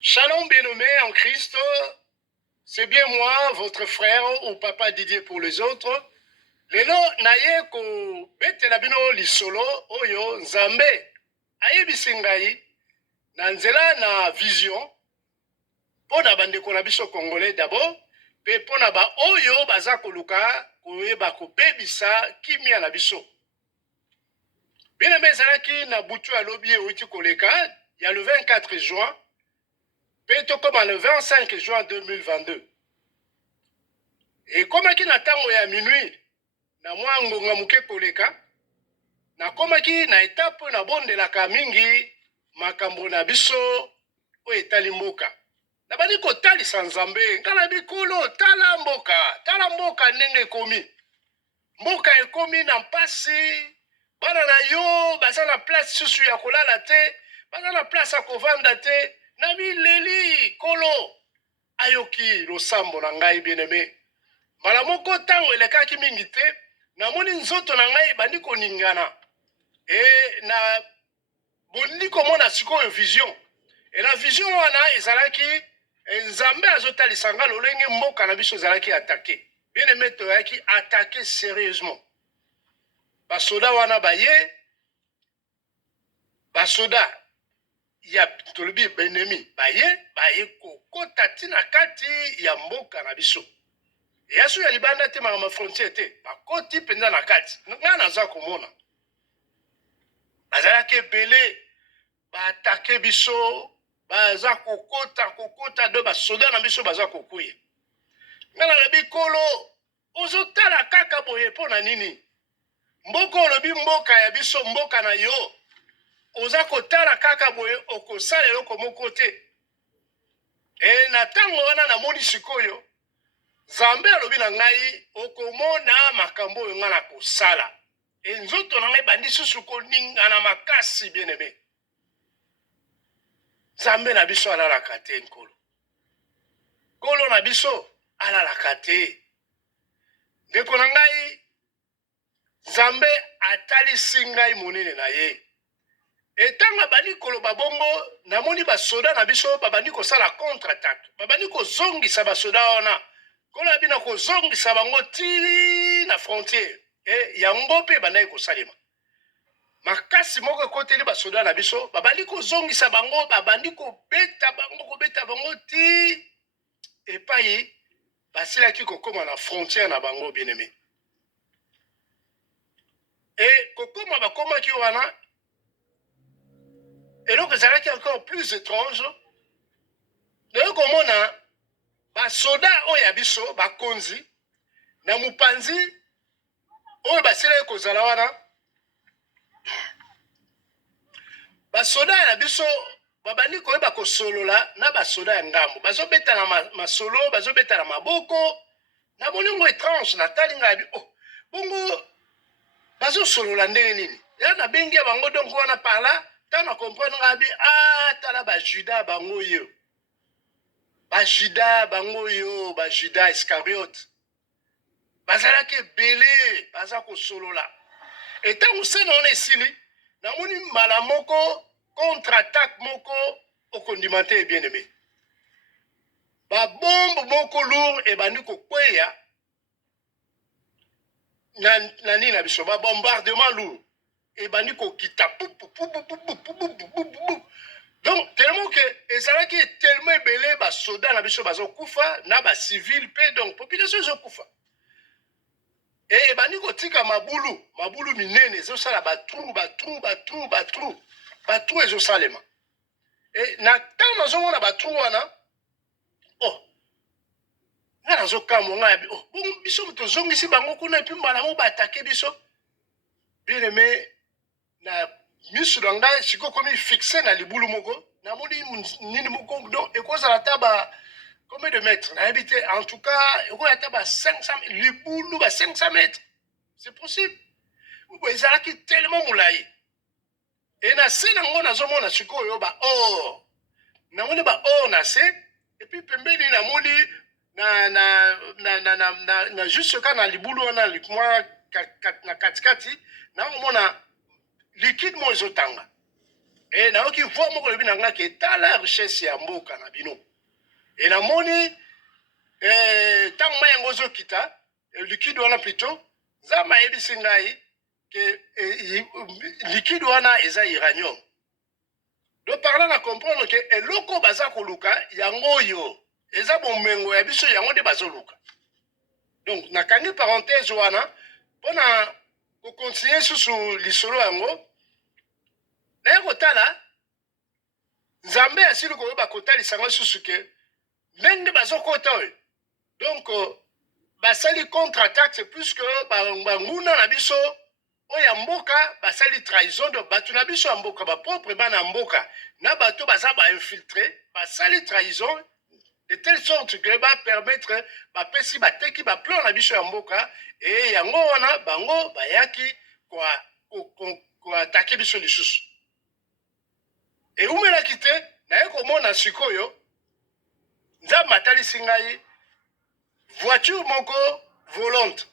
Shalom bien-aimé en Christ, c'est bien moi, votre frère ou papa Didier pour les autres. Lelo naye ko betela bino lisolo oyo nzambe ayebisi ngai na nzela na vision pona bandeko na biso congolais d'abord pe pona ba oyo baza koluka koyeba kopebisa kimia na biso. Bien-aimé ezalaki na butu ya lobi euti koleka ya le 24 juin comme le 25 juin 2022. Et comme qui n'attend à minuit, na mwa ngonga muke koleka, na koma ki na étape na bonde la kamingi, makambo na biso o etali mboka. Na bani ko tali sanzambe, ngala bikolo tala mboka ndenge komi. Mboka ekomi na mpasi, bana na yo baza na place susu ya kolala te, baza na place ya kovanda te, na bileli kolo ayoki losambo na ngai bien-aimé. Mbala moko tango elekaki mingi te, namoni nzoto na ngai bandi koningana. Na bondi komona sikoyo vision. Et la vision wana ezalaki nzambe azotalisa nga lolenge mboka na biso ezalaki attaqué. Bien-aimé toyaki attaqué sérieusement. Basoda wana baye, basoda ya tolobi benemi baye kokota tina kati ya mboka na biso. Yasu ya libanda te ma frontière te bakoti penza na kati nga naza komona bazalaki ebele baatake biso baza kokota do basoda na biso baza kokuya nga na bikolo ozotala kaka boye mpo na nini mboka olobi mboka ya biso mboka na yo oza kotala kaka boye okosala eloko moko te na ntango wana namoni sikoyo Zambe alobi na ngai okomona makambo oyo nga na kosala. Nzoto na ngai bandi susu koningana makasi bien-aimé. Zambe na biso alalaka te nkolo. Kolo na biso alalaka te. Ndeko na ngai Zambe atalisi ngai monene na ye. Etanga bandi koloba bongo namoni basoda na biso babandi kosala contre-attaque. Babandi kozongisa basoda wana. Kola bina kozongisa bango tili na frontière yango pe bandai kosalema makasi moko ekoteli basoda na biso babandi kozongisa bango babandi kobeta bango ti epai basilaki kokoma na frontière na bango bien-aimé kokoma bakomaki wana eloko ezalaki encore plus étrange naye komona basoda oyo ya biso bakonzi na mupanzi oyo basilaki kozala wana basoda ya biso babandi koyeba kosolola na basoda ya ngambo bazobeta na masolo bazobeta na maboko na bolingo étrange natali ngai bongo bazosolola ndenge nini ya nabengi ya bango donc wana parla ntango na comprendre ngai tala bajuda bango oyo bajuda iscariote bazalaki ebele baza kosolola etango sena wana esili namoni mbala moko contre-attaque moko okondima te bien-aimé babombe moko lourd ebandi kokweya na nini na biso babombardement lourd ebandi kokita donc tellement que ezalaki tellement ebele basoda na biso bazokufa na bacivile mpe donc population ezokufa ebandi kotika mabulu minene ezosala batru ezosalema na ntango nazomona batru wana nga nazokamwa ngai biso tozongisi bango kuna epi mbala mo baatake biso bien-aimé na miso na ngai sikoyo komi fixe na libulu moko namoni nini moko donc ekozala ata combien de mètres nayebi te en tout cas ekoya ata 500 libulu 500 mètres c'est possible ezalaki tellement molai na se nango nazomona sikoyo baor namoni baor na se epuis pembeni namoni na juste ka na libulu wana mwa na katikati naomona liquide mo ezotanga Et na oki voit moko lobi nanga ke tala richesse ya mboka na bino. Et na moni tant mayango zo kita liquide wana plutôt zama ebisi ngai que liquide wana eza uranium. Donc par là na comprendre que eloko baza koluka yango yo eza bomengo ya biso yango de bazoluka. Donc nakangi parenthèse wana pona ko continuer sur lisolo yango na kotala Nzambe asili ko ba kotali sanga susu ke ndenge bazokota oyo. Donc basali contre-attaque c'est plus que banguna na biso oya mboka basali trahison de batu na biso mboka ba propre bana mboka na bato baza ba infiltrer basali trahison de telle sorte que ba permettre ba pesi ba teki ba plan na biso ya mboka et yango wana bango bayaki kwa attaquer biso lisusu. Et umela kite na yeko mona sikoyo Nzambe atalisi ngai voiture moko volante.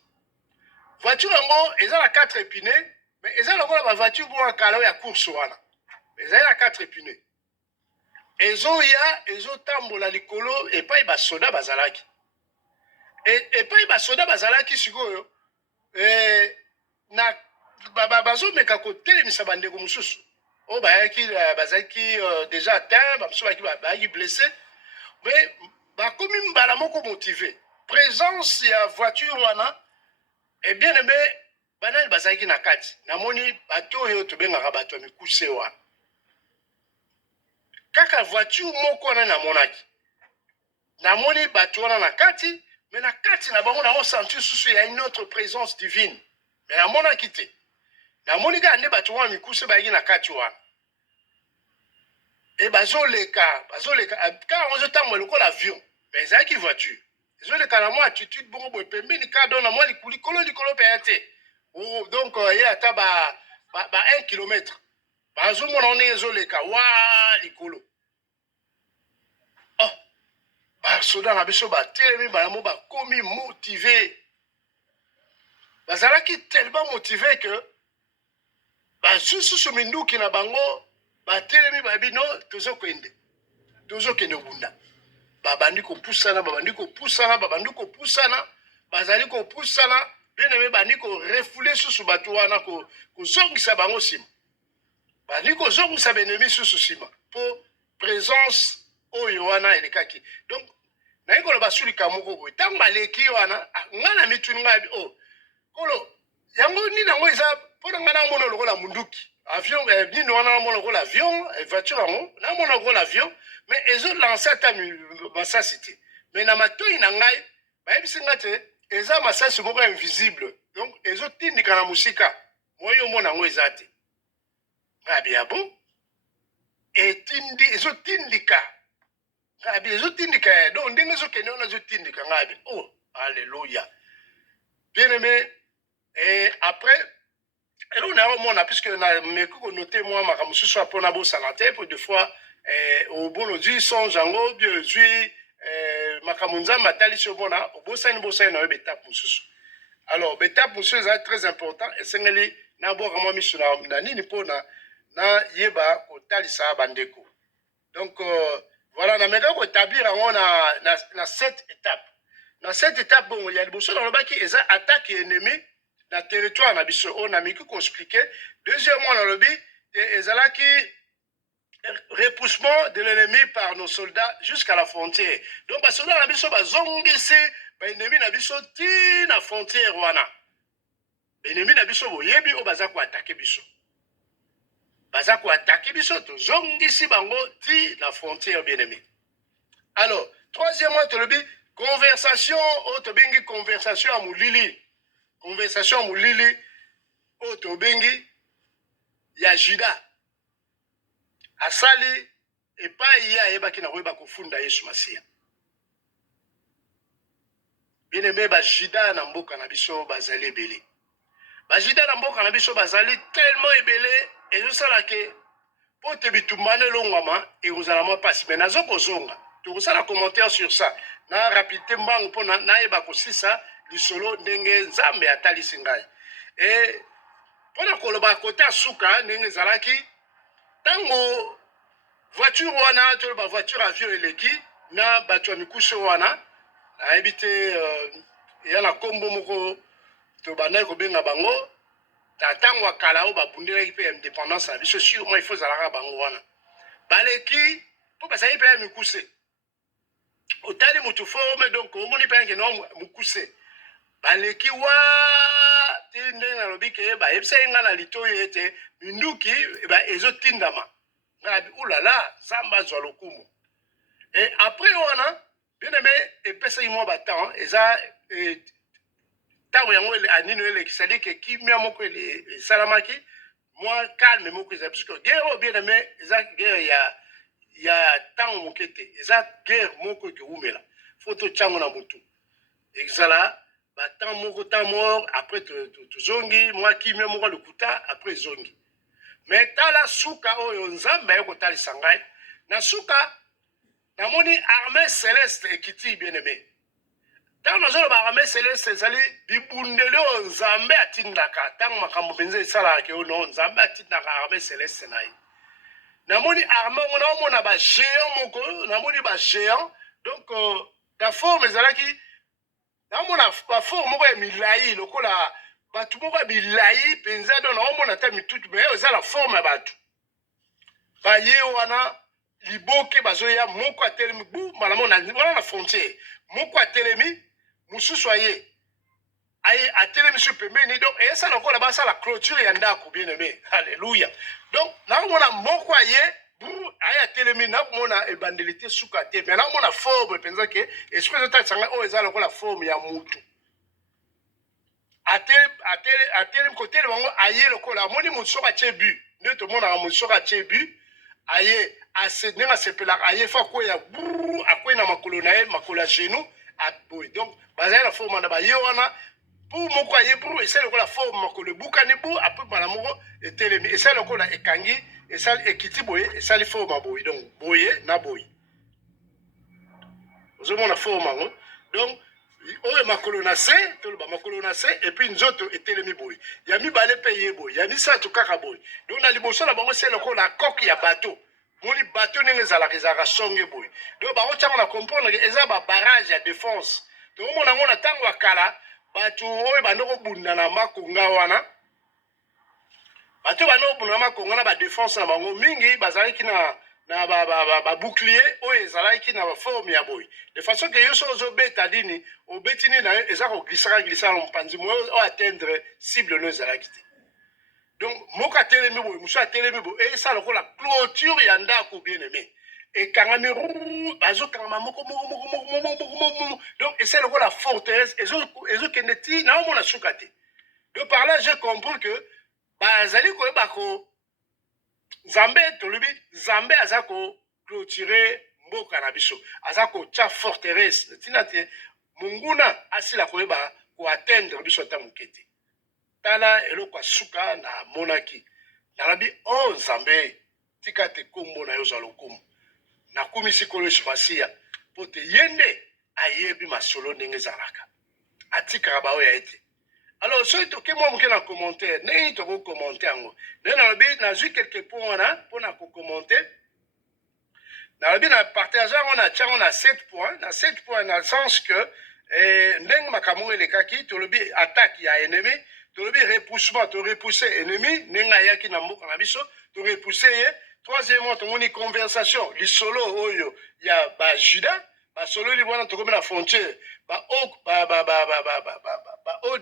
Voiture yango eza na 4 épineux, mais eza lokola ba voiture bo kala ya course wana. Eza na 4 épineux. Ezo tambola likolo epai ba soda bazalaki. Epai ba soda bazalaki sikoyo na bazo meka ko telemisa bandeko mususu. O bayaki bazaki déjà atteint, bayaki blessé. Mais bakomi mbala moko motivé. Présence ya voiture wana et bien aimé banal bazaki na kati. Namoni bato yo to benga bato mikuse wana. Kaka voiture moko wana na monaki. Namoni bato wana na kati, mais na kati na bango na on sentir susu ya une autre présence divine. Mais na monaki te. Namoni ka ande bato wana mikuse bayaki na kati wana. Et bazoleka, car on se tamo le l'avion, mais ça qui voiture. Bazoleka na moi attitude bon bon pembe ni ka dona moi likolo pété. Oh donc il y a taba 1 kilomètre. Bazo mon on est zoleka wa likolo. Oh. Ba soda na biso ba telemi ba mo ba komi motivé. Bazala ki tellement motivé que ba susu minduki na bango batelemi babino tozokende bunda babandi ko pusana bazali ko pusana bien aimé bandi ko refouler susu batu wana ko zongisa bango sima bandi ko zongisa benemi susu sima po présence oyo wana elekaki. Donc na yiko lo basulika moko boy tango baleki wana ngana mituni ngabi oh kolo yango ni nango eza pona ngana mono lokola munduki avion ni wana mono lokola avion voiture yango na mono lokola avion mais ezo lancer ata masasité mais na matoi na ngai bayebisi ngate eza masasi moko invisible donc ezo tindika na musika moyo mona ngo eza te ngabi abo etindi ezo tindika ngabi ezo tindika donc ndenge ezo kende ona ezo tindika ngabi oh alléluia bien aimé. Et après, on a remonté, puisque on a noté moi, ma camusu soit pour nabo sanate, pour deux fois, au bon odi, son jango, bien odi, ma camunza, ma tali sur bona, au bossa, on a beta mususu. Alors, beta mususu, c'est très important, et c'est que nabo vraiment mis sur la nini pour na yeba, au tali sa bandeko. Donc, voilà, on a maintenant établir, on a 7 étapes. Dans cette étape, bon, il y a des bosses dans le bas qui est attaque ennemi. Na territoire na biso on a mis qu'on expliquer. Deuxièmement dans le but ezalaki repoussement de l'ennemi par nos soldats jusqu'à la frontière. Donc ba soldats na biso ba zongisi ba ennemi na biso ti na frontière wana. Ennemi na biso boyebi o baza ko attaquer biso. Baza ko attaquer biso to zongisi bango ti la frontière bien aimé. Alors, troisièmement to le but conversation o to bengi conversation à mulili. Conversation moulili oto bengi ya Juda asali epai ya yebaki na koyeba kofunda Yesu Masia. Bien aimé ba Juda na mboka na biso bazali ebele. Ba Juda na mboka na biso bazali tellement ebele ezosala ke pote bitumane longwama ekozala mwa pasi mais nazo kozonga. Tokosala commentaire sur ça. Na rapidité mbango pona na yeba kosisa lisolo ndenge Nzambe atalisi ngai. Et pona koloba kota suka ndenge zalaki tango voiture wana to ba voiture avion eleki na bato ya mikusu wana nayebi te ya na kombo moko to bandaki kobenga bango tango akala oyo babundelaki mpe ya indépendance na biso sûrement il faut ezalaka bango wana baleki mpo bazali mpe ya mikuse otali motu forme donc omoni mpe yanke no mokuse baleki wa ti ndenge nalobi ke bayebisaki nga na litoyi ete minduki ezotindama ngabi ulala nzambe azwa lokumu et après wana bien aimé epesaki mwa batemps eza ntango yango anino elekisali ke kimia moko esalamaki mwa calme moko eza puisque guerre oyo bien aimé eza guerre ya ntango moke te eza guerre moko ekewumela fo totyango na motu ezala batemps moko temps mort après tozongi mwa kimia moko lokuta après ezongi mais tala suka oyo nzambe aye kotalisa ngai na suka namoni armée céleste ekiti bien aimé ntango nazoloba armée céleste ezali bibundeli oyo nzambe atindaka ntango makambo mpenza esalaka ke ono nzambe atindaka armée céleste na ye namoni armée ngo naomona bagéant moko namoni bagéant donc na forme ezalaki naomona baforme moko ya milai lokola bato moko ya milai mpenza do naomona ta mitutu me eza na forme ya bato baye wana liboke bazoya moko atelemi bu malamu wana na frontière moko atelemi mosusu aye atelemi so pembeni donc eyesala lokola basala clôture ya ndako bien aimé alléluia donc naomona moko aye aye atelemi nakomona ebandeli te suka te me nakomona forme mpenza ke esprit ezotalisa ngai oyo eza lokola forme ya mutu atelemi kotelema bango aye lokola amoni motu soko atie bu nde tomonaka motu soko atie bu aye ndenge asepelaka aye fa akwea akwei na makolo na ye makolo ya genou aboye donc bazali na forme wana baye wana pour moko aye pour esali lokola forme makolo ebukani bu apres mbala moko etelemi esali lokola ekangi esali ekiti boye esali forme ya boye donc boye na boye ozomona forme yango donc oyo makolo na se toloba makolo na se epuis nzoto etelemi boye ya mibale mpe ye boye ya misato kaka boye donc na liboso na bango esali lokola koke ya bato moni bato ndenge ezalaka songe boye donc bango ntango na comprendre eza babarage ya défense tokomona yango na ntango ya kala bato oyo bando kobunda na makonga wana bato bando kobunda na makonga na badéfense na bango mingi bazalaki na babouclier oyo ezalaki na baforme ya boye de façon ke yo so ozobeta nini obeti nini na yo eza koglisaka na mopanzi moyo oyo atteindre cible no ezalaki te donc moko atelemi boye mosusu atelemi boye esala lokola clôture ya ndako bien aimé ekangami bazokangama moko donc esala lokola forteresse ezokende ti naomona suka te donc par là j'ai compris que bazali koyeba ko nzambe tolobi nzambe aza koclôture mboka na biso aza kotya forteresse ntina te monguna asila koyeba koatteindre biso ata moke te tala eloko asuka na monaki nalobi o nzambe tika te kombo na yo ozwa lokumu nakumisi kolo yesu masiya mpo te ye nde ayebi masolo ndenge ezalaka atikaka baoyo aye te alors soki toke mwa moke na commentaire ndenge nini tokokommente yango ndenge nalobi nazwi quelque point wana mpona kokommente nalobi na partage yango na tiango na 7 points na 7 points na sens que ndenge makambo elekaki tolobi attaque ya ennemi tolobi repoussement torepousse ennemi ndenge ayaki na mboka na biso torepousse ye troisièmement tomoni conversation lisolo oyo ya bajuda basololi wana tokomi na frontière ba-haut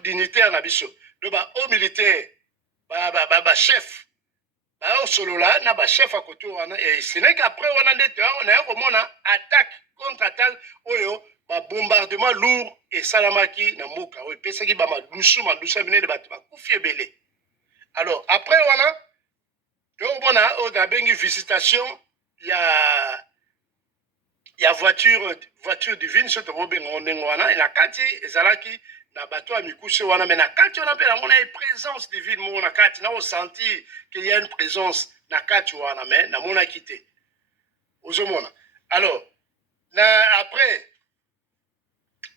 dignitaire na biso do ba-haut militaire bachef baosolola na bachef akote wana ce n'est qu'après wana nde naye komona attaque contre attaque oyo babombardement lourd esalamaki na mboka oyo epesaki bamadusu ya minene bato bakufi ebele alors après wana tokomona oyo nabengi visitation ya voiture divine so tokobenga ndenge wana na kati ezalaki na bato ya mikuse wana me na kati wana mpe namona ye présence divine moko na kati nakosentir ke ya une présence na kati wana me namonaki te ozomona alors après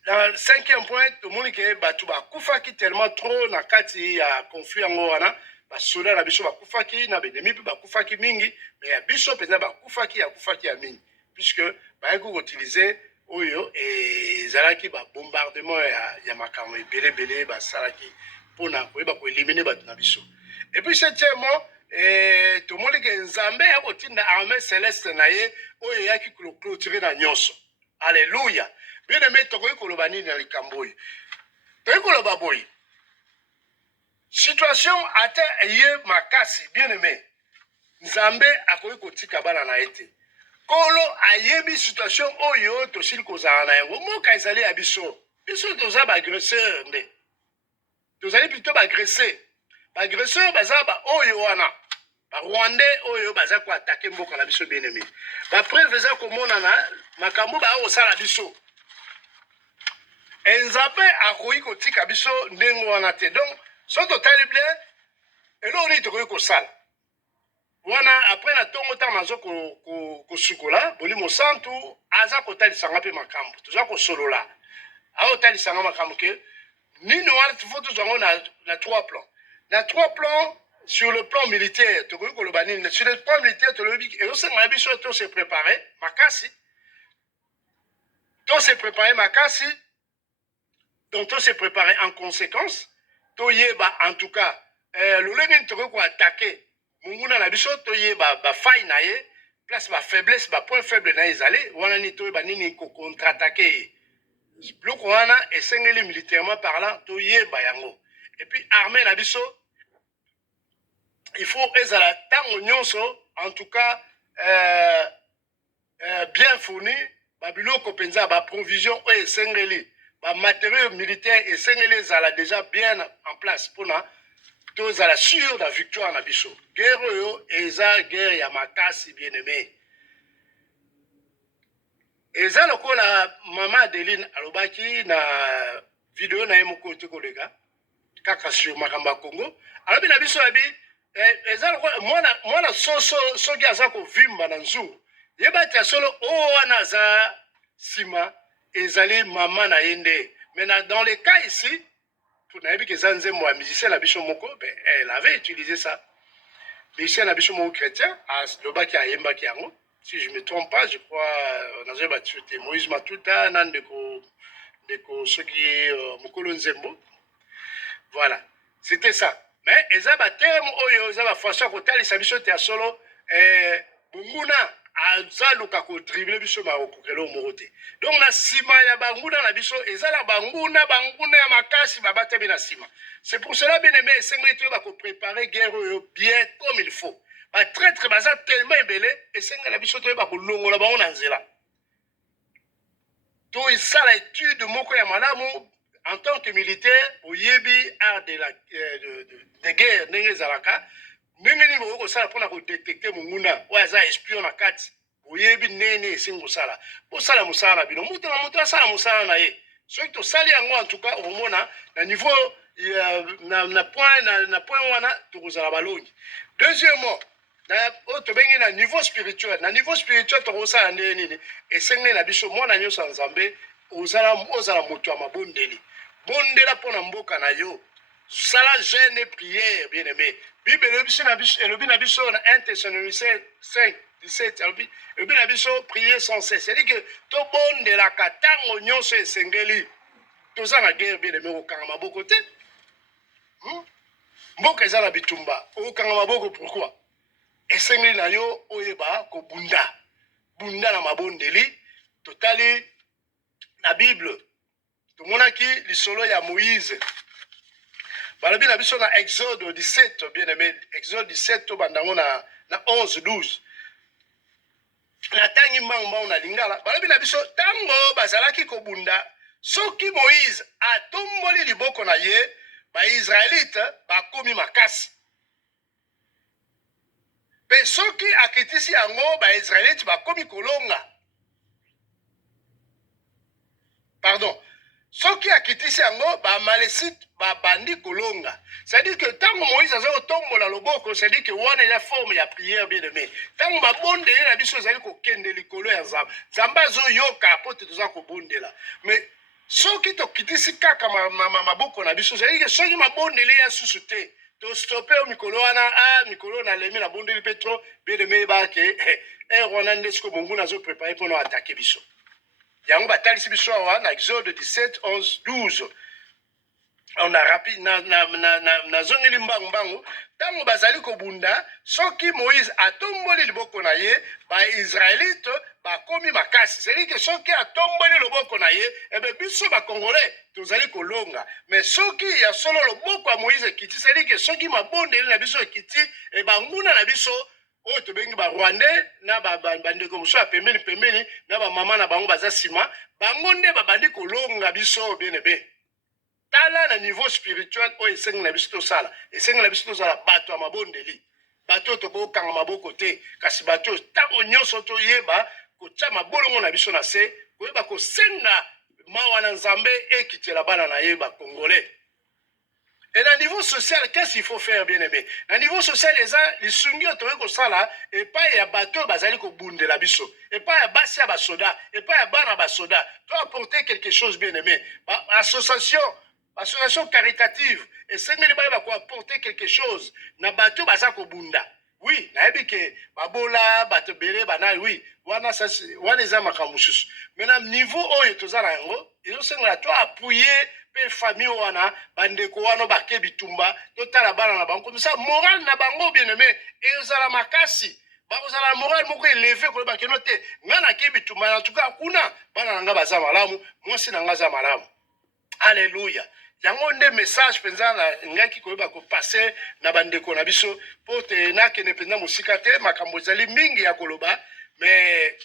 na 5e point tomoni ke bato bakufaki tellement trop na kati ya conflit yango wana basoda na biso bakufaki na benemi mpe bakufaki mingi mais ya biso mpenza bakufaki ya mingi puisque bayaki koutilize oyo ezalaki babombardement ya makambo ebele basalaki mpona koyeba koelimine bato na biso et puis septièmement tomoni ke nzambe akotinda armée céleste na ye oyo eyaki clôturer na nyonso alleluya bien aimé tokoki koloba nini na likambo oyo tokoki koloba boye situation ate ye makasi bien aimé nzambe akoki kotika bana na ye te kolo ayebi situation oyo tosili kozala na yango moka ezali ya biso toza baagresseur nde tozali plutôt baagresseur baza baoyo wana barwandais oyo baza koatake mboka na biso bien aimé bapreuve eza komonana makambo baya kosala biso nzambe akoki kotika biso ndenge wana te donc so totali bien eloko nini tokoki kosala wana apres na ntongo ntango nazo kosukola bolimo santu aza kotalisanga mpe makambo toza kosolola aotalisanga makambo ke nini wana tifo tozwango na trois plans na trois plans sur le plan militaire tokoki koloba nini sur le plan militaire tolobi ezosengana biso to se préparer makasi donc to se préparer en conséquence toyeba en tout cas lolenge nini tokoki koatake munguna na biso toyeba bafai na ye place bafaiblesse bapoint faible na ye ezali wana nini toyeba nini kocontre-atake ye biloko wana esengeli militairement parlant toyeba yango et puis armée na biso il faut ezala ntango nyonso en tout cas bien fourni babiloko mpenza baprovision oyo esengeli bamatériau militaire esengeli ezala déjà bien en place mpona tozala sûr la victoire na biso guerre oyo eza guerre ya makasi bien aimé eza lokola mama Adeline alobaki na video na ye moko te koleka kaka sur makambo ya Congo alobi na biso abi eza lokola mwana soki aza kovimba na nzungu yeba ete solo oyo wana aza nsima ezali mama na ye nde mais dans les cas ici nayebi ke eza nzembo ya musicien na biso moko elle avait utilisé ça musicien na biso moko chrétien alobaki ayembaki yango si je me trompe pas je crois nazoyeba biso te Moïse Matuta na ndeko soki mokolo nzembo voilà c'était ça mais eza baterme oyo eza bafaçon ya kotalisa biso te ya solo bonguna azaluka kodrible biso bakokelo moko te donc na nsima ya banguna na biso ezala banguna ya makasi babatami na nsima c'est pour cela bien aimé esengeli toyo bakopréparer guerre oyo bien comme il faut batraître baza tellement ebele esengeli na biso toyo bakolongola bango na nzela to esala étude moko ya malamu en tant que militaire oyebi art de guerre ndenge ezalaka ndenge nini bokoki kosala mpona kodetecte monguna oyo aza espion na kati oyebi ndenge esengi kosala bosala mosala na bino moto na moto asala mosala na ye soki tosali yango en tout cas omona na niveau na point wana tokozala balongi deuxièmement oyo tobengi na niveau spirituel tokosala ndenge nini esengeli na biso mwana nyonso ya nzambe ozala moto ya mabondeli bondela mpona mboka na yo sala jeûne et prière bien aimé bible elobi na biso na 1 Thessaloniciens 5:17 elobi na biso prier sans cesse c'est-à-dire que tobondelaka ntango nyonso esengeli toza na guerre bien aimé okanga maboko te mboka eza na bitumba okanga maboko pourquoi esengeli na yo oyeba kobunda na mabondeli totali na bible tomonaki lisolo ya Moïse balobi na biso na Exode 17 bien aimé Exode 17 tobandango na 11-12 na tangi mbangu na lingala balobi na biso tango bazalaki kobunda soki Moïse atomboli liboko na ye baisraélite bakomi makasi pe soki akitisi yango baisraélite bakomi kolonga pardon soki akitisi yango bamalesite babandi kolonga c'est-à-dire que ntango Moïse aza kotombola loboko c'est-à-dire que wana eza forme ya prière bien aimé ntango babondeli na biso ezali kokende likolo ya nzambe nzambe azoyoka po te toza kobondela mais soki tokitisi kaka maboko na biso c'est-à-dire que soki mabondeli ya susu te to stopper au mikolo wana mikolo na lemi na bondeli petro bien-aimé ba ke wana ndesko mungu nazo préparer pour nous attaquer biso yango batalisi biso awa na Exode 17 11 12 on a rapide na zongeli mbangu tango bazali kobunda soki Moïse atomboli liboko na ye ba Israélite bakomi makasi c'est que soki atomboli loboko na ye ebe biso ba Congolais tozali kolonga mais soki ya solo loboko ya Moïse ekiti c'est que soki mabondeli na biso ekiti e banguna na biso oyo tobengi ba Rwandais na bandeko mosusu ya pembeni na ba mama na bango baza nsima bango nde babandi kolonga biso bien tala na niveau spirituel oyo esengi na biso tosala esengi na biso tozala bato ya mabondeli bato oyo tokokanga maboko te kasi bato oyo ntango nyonso toyeba kotya mabolongo na biso na se koyeba kosenga mawa na nzambe ekitela bana na ye bacongolais. Et dans le niveau social, qu'est-ce qu'il faut faire, bien aimé? Dans le niveau social, les gens, les sungis ont trouvé ça et pas il y a bateau, bazali ko bunde la biso, et pas il y a bassi à basoda, et pas il y a ban à basoda. Tu dois apporter quelque chose, bien aimé. Association caritative, et c'est que va apporter quelque chose. Na bateau, bazako bunda. Oui, na ebike babola, bateau béré, banal, oui. Wana ça, wana les âmes akamusus. Mais dans le niveau où il y a tout ça, ils ont toi appuyer. Pe famille wana bandeko wana bake bitumba totala bana na bango comme ça moral na bango bien aimé et ozala makasi bakozala moral moko élevé ko ba kenote ngana ke bitumba en tout cas kuna bana nga baza malamu mwasi na nga za malamu. Alléluia. Yango nde message penza na ngaki ko ba ko passer na bandeko na biso pote na ke ne penza musika te makambo zali mingi ya koloba mais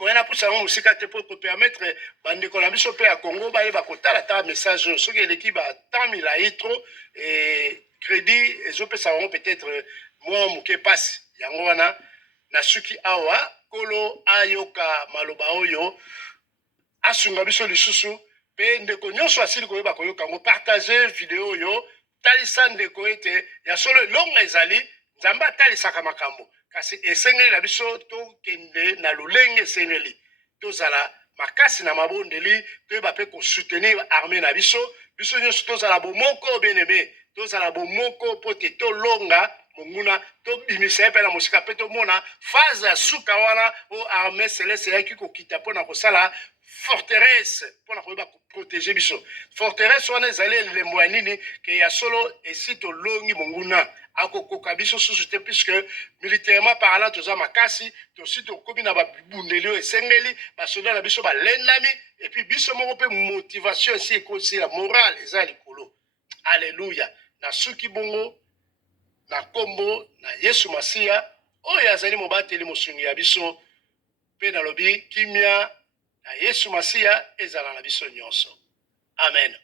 on a poussé un musika te pour permettre bandeko na biso pe ya Congo ba yeba kotala ta message so ke l'équipe a tant mis la itro et crédit ezo pesa on peut-être moi muke passe yango wana na suki awa kolo ayoka maloba oyo asunga biso lisusu pe ndeko nyonso asili koyeba koyoka ngo partager vidéo yo talisa ndeko ete ya solo longa ezali nzamba atalisaka makambo kasi esengeli na biso tokende na lolenge esengeli tozala makasi na mabondeli toyeba mpe kosoutenir armée na biso biso nyonso tozala bomoko bien aimé tozala bomoko mpo te tolonga monguna tobimisa ye mpe na mosika mpe tomona phase ya suka wana o armée céleste eyaki kokita mpona kosala forteresse mpona koyeba koprotege biso forteresse wana ezali elembo ya nini ke ya solo esi tolongi monguna akokoka biso susu te puisque militairement parlant toza makasi tosi tokomi na babundeli oyo esengeli basoda na biso balendami epuis biso moko mpe motivation esi ekosila morale eza likolo. Alléluia. Na suki bongo na nkombo na Yesu Masiya oyo azali mobateli mosungi ya biso mpe nalobi kimia na Yesu Masiya ezala na biso nyonso. Amen.